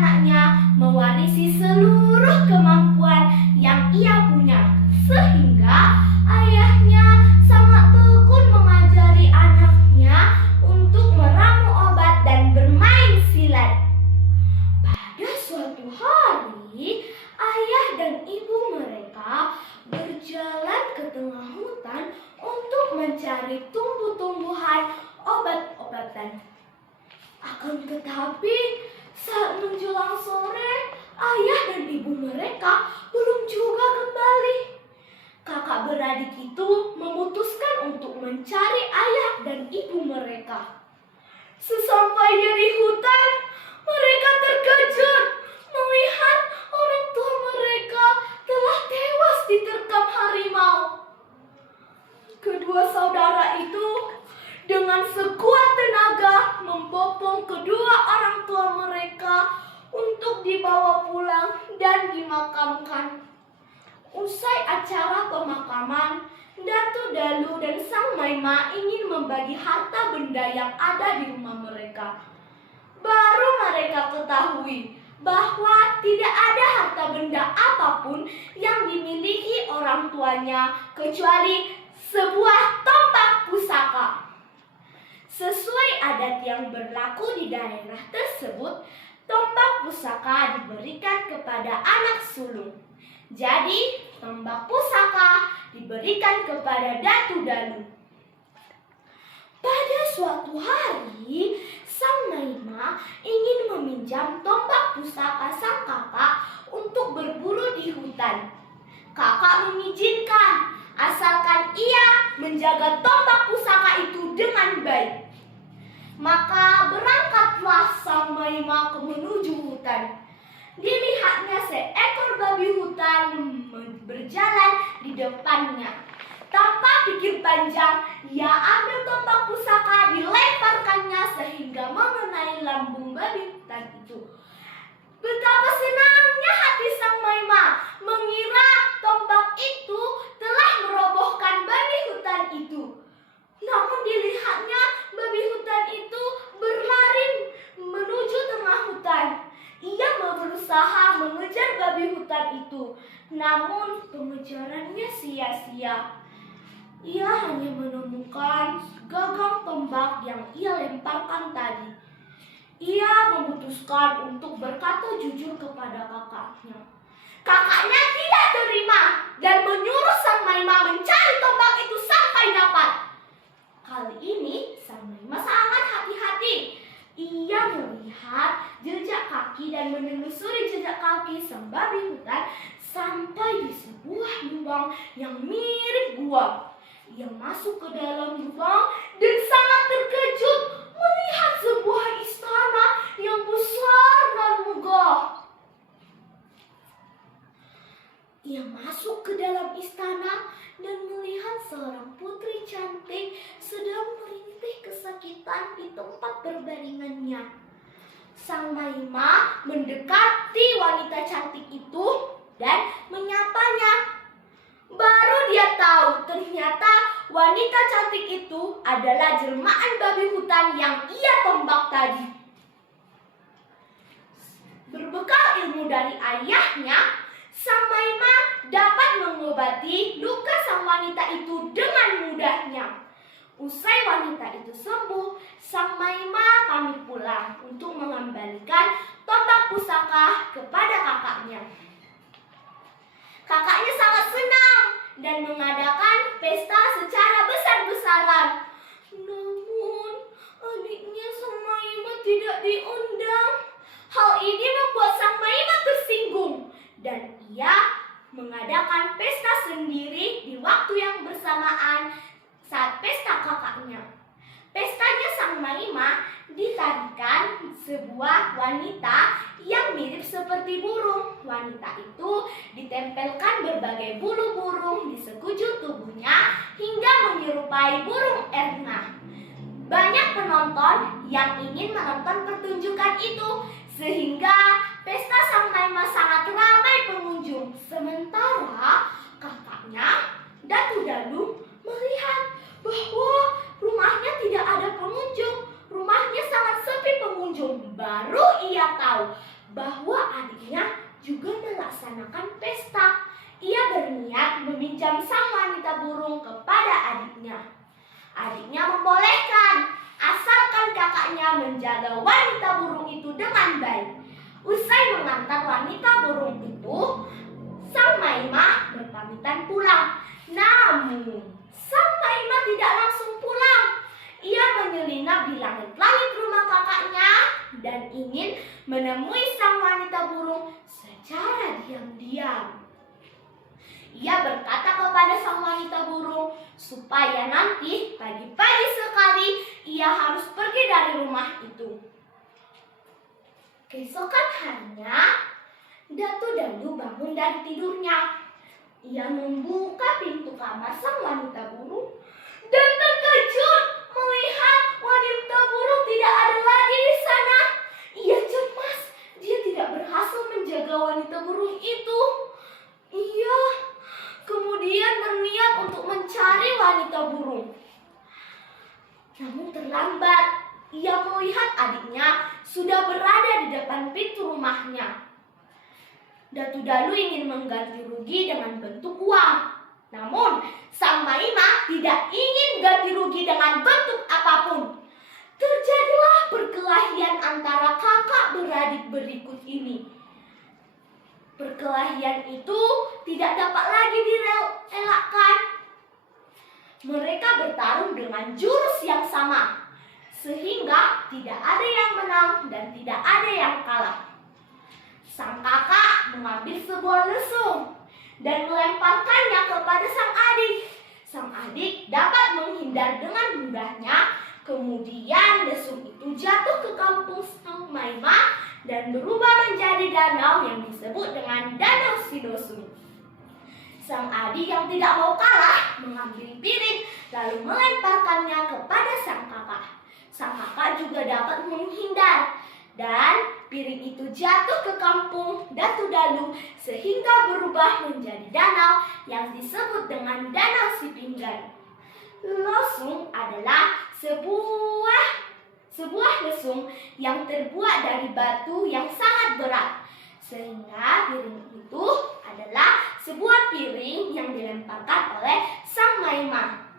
anaknya mewarisi seluruh kemampuan yang ia punya, sehingga ayahnya sangat tekun mengajari anaknya untuk meramu obat dan bermain silat. Pada suatu hari, ayah dan ibu mereka berjalan ke tengah hutan untuk mencari tumbuh-tumbuhan obat-obatan. Akan tetapi, saat menjelang sore, ayah dan ibu mereka belum juga kembali. Kakak beradik itu memutuskan untuk mencari ayah dan ibu mereka. Sesampainya di hutan, mereka terkejut melihat orang tua mereka telah tewas diterkam harimau. Kedua saudara itu dengan sekuat tenaga membopong kedua orang tua mereka untuk dibawa pulang dan dimakamkan. Usai acara pemakaman, Datu Dalu dan Sang Maima ingin membagi harta benda yang ada di rumah mereka. Baru mereka ketahui bahwa tidak ada harta benda apapun yang dimiliki orang tuanya kecuali sebuah tombak pusaka. Sesuai adat yang berlaku di daerah tersebut, tombak pusaka diberikan kepada anak sulung. Jadi, tombak pusaka diberikan kepada Datu Dalu. Pada suatu hari, Sang Maima ingin meminjam tombak pusaka sang kakak untuk berburu di hutan. Kakak mengizinkan, asalkan ia menjaga tombak pusaka itu dengan baik. Maka berangkatlah Sang Maima menuju hutan. Dilihatnya seekor babi hutan berjalan di depannya. Tanpa pikir panjang, ia ambil tombak pusaka, dilemparkannya sehingga mengenai lambung babi hutan itu. Betapa senangnya hati Sang Maima mengira tombak itu telah merobohkan babi hutan itu. Namun dilihatnya babi hutan itu berlari menuju tengah hutan. Ia berusaha mengejar babi hutan itu, namun pengejarannya sia-sia. Ia hanya menemukan gagang tombak yang ia lemparkan tadi. Ia memutuskan untuk berkata jujur kepada kakaknya. Kakaknya tidak terima dan menyuruh Sang Maima mencari tombak itu sampai dapat. Kali ini Sang Maima sangat hati-hati. Ia melihat jejak kaki dan menelusuri jejak kaki sang babi hutan sampai di sebuah lubang yang mirip gua. Ia masuk ke dalam lubang dan sangat terkejut melihat sebuah istana yang besar dan megah. Ia masuk ke dalam istana dan melihat seorang putri cantik sedang merintih kesakitan di tempat berbaringannya. Sang Maima mendekati wanita cantik itu dan menyapanya. Baru dia tahu ternyata wanita cantik itu adalah jelmaan babi hutan yang ia tombak tadi. Berbekal ilmu dari ayahnya, Sang Maima dapat mengobati luka sang wanita itu dengan mudahnya. Usai wanita itu sembuh, Sang Maima pamit pulang untuk mengembalikan tombak pusaka kepada kakaknya. Kakaknya sangat senang dan mengadakan pesta secara besar-besaran. Namun, adiknya Sang Maima tidak diundang. Hal ini membuat Sang Maima tersinggung dan ia mengadakan pesta sendiri di waktu yang bersamaan saat pesta kakaknya. Pestanya Sang Maima ditarikan sebuah wanita yang mirip seperti burung. Wanita itu ditempelkan berbagai bulu burung di sekujur tubuhnya hingga menyerupai burung erna. Banyak penonton yang ingin menonton pertunjukan itu sehingga pesta Sang Maima sangat ramai pengunjung. Sementara kakaknya, Datu Dalu, melihat bahwa rumahnya tidak ada pengunjung. Rumahnya sangat sepi pengunjung. Baru ia tahu bahwa adiknya juga melaksanakan pesta. Ia berniat meminjam sang wanita burung kepada adiknya. Adiknya membolehkan, asalkan kakaknya menjaga wanita burung itu dengan baik. Usai mengantar wanita burung itu, sang Maimah berpamitan pulang. Namun, sang Maimah tidak langsung pulang. Ia menyelinap di langit-langit rumah kakaknya dan ingin menemui sang wanita burung secara diam-diam. Ia berkata kepada sang wanita burung supaya nanti pagi-pagi sekali ia harus pergi dari rumah itu. Keesokan harinya, Datu Dalu bangun dari tidurnya. Ia membuka pintu kamar sang wanita burung dan terkejut melihat wanita burung tidak ada lagi di sana. Ia cemas, dia tidak berhasil menjaga wanita burung itu. Ia kemudian berniat untuk mencari wanita burung. Namun terlambat, ia melihat adiknya sudah berada di depan pintu rumahnya. Datu Dalu ingin mengganti rugi dengan bentuk uang. Namun, sang Maimah tidak ingin ganti rugi dengan bentuk apapun. Terjadilah perkelahian antara kakak beradik berikut ini. Perkelahian itu tidak dapat lagi direlakkan. Mereka bertarung dengan jurus yang sama, sehingga tidak ada yang menang dan tidak ada yang kalah. Sang kakak mengambil sebuah lesung dan melemparkannya kepada sang adik. Sang adik dapat menghindar dengan mudahnya. Kemudian lesung itu jatuh ke kampung sang Maimah dan berubah menjadi danau yang disebut dengan Danau Sidosung. Sang adik yang tidak mau kalah mengambil piring lalu melemparkannya kepada sang kakak. Sang kakak juga dapat menghindar dan piring itu jatuh ke kampung Datu Dalu sehingga berubah menjadi danau yang disebut dengan Danau Sipinggan. Losung adalah sebuah lesung yang terbuat dari batu yang sangat berat, sehingga piring itu adalah sebuah piring yang dilemparkan oleh sang Maimah.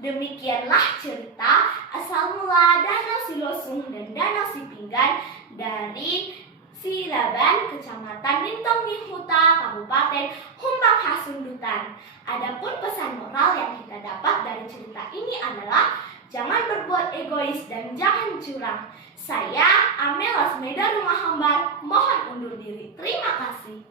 Demikianlah cerita asal mula Danau Silosung dan Danau Sipinggan dari Silaban, Kecamatan Lintong Nihuta, Kabupaten Humbang Hasundutan. Adapun pesan moral yang kita dapat dari cerita ini adalah jangan berbuat egois dan jangan curang. Saya Amel Lasmeda Rumah Hambar, mohon undur diri. Terima kasih.